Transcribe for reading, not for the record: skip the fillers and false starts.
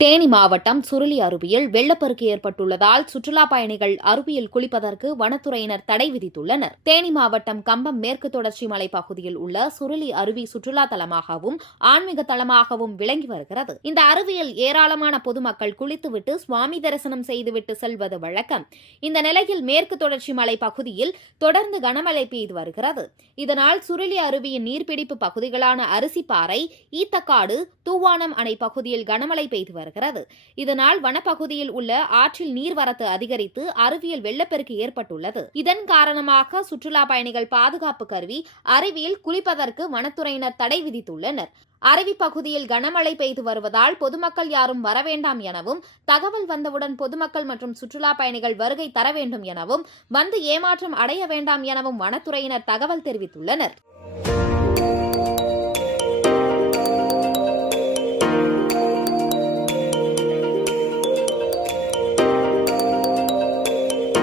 தேனி மாவட்டம் சுருளி அருவியில் வெள்ளப்பெருக்கு ஏற்பட்டுள்ளதால் சுற்றுலா பயணிகள் அருவியில் குளிப்பதற்கு வனத்துறையினர் தடை விதித்துள்ளனர். தேனி மாவட்டம் கம்பம் மேற்கு தொடர்ச்சி மலை பகுதியில் உள்ள சுருளி அருவி சுற்றுலா தலமாகவும் ஆன்மீக தலமாகவும் விளங்கி வருகிறது. இந்த அருவியில் ஏராளமான பொதுமக்கள் குளித்துவிட்டு சுவாமி தரிசனம் செய்துவிட்டு செல்வது வழக்கம். இந்த நிலையில் மேற்கு தொடர்ச்சி மலை பகுதியில் தொடர்ந்து கனமழை பெய்து வருகிறது. இதனால் சுருளி அருவியின் நீர்பிடிப்பு பகுதிகளான அரிசிப்பாறை, ஈத்தக்காடு, தூவானம் அணை பகுதியில் கனமழை பெய்து வருகிறது. இதனால் வனப்பகுதியில் உள்ள ஆற்றில் நீர்வரத்து அதிகரித்து அருவியில் வெள்ளப்பெருக்கு ஏற்பட்டுள்ளது. இதன் காரணமாக சுற்றுலா பயணிகள் பாதுகாப்பு கருவி அருவியில் குளிப்பதற்கு வனத்துறையினர் தடை விதித்துள்ளனர். அருவி பகுதியில் கனமழை பெய்து வருவதால் பொதுமக்கள் யாரும் வரவேண்டாம் எனவும், தகவல் வந்தவுடன் பொதுமக்கள் மற்றும் சுற்றுலா பயணிகள் வருகை தர வேண்டும் எனவும், வந்து ஏமாற்றம் அடைய வேண்டாம் எனவும் வனத்துறையினர் தகவல் தெரிவித்துள்ளனர்.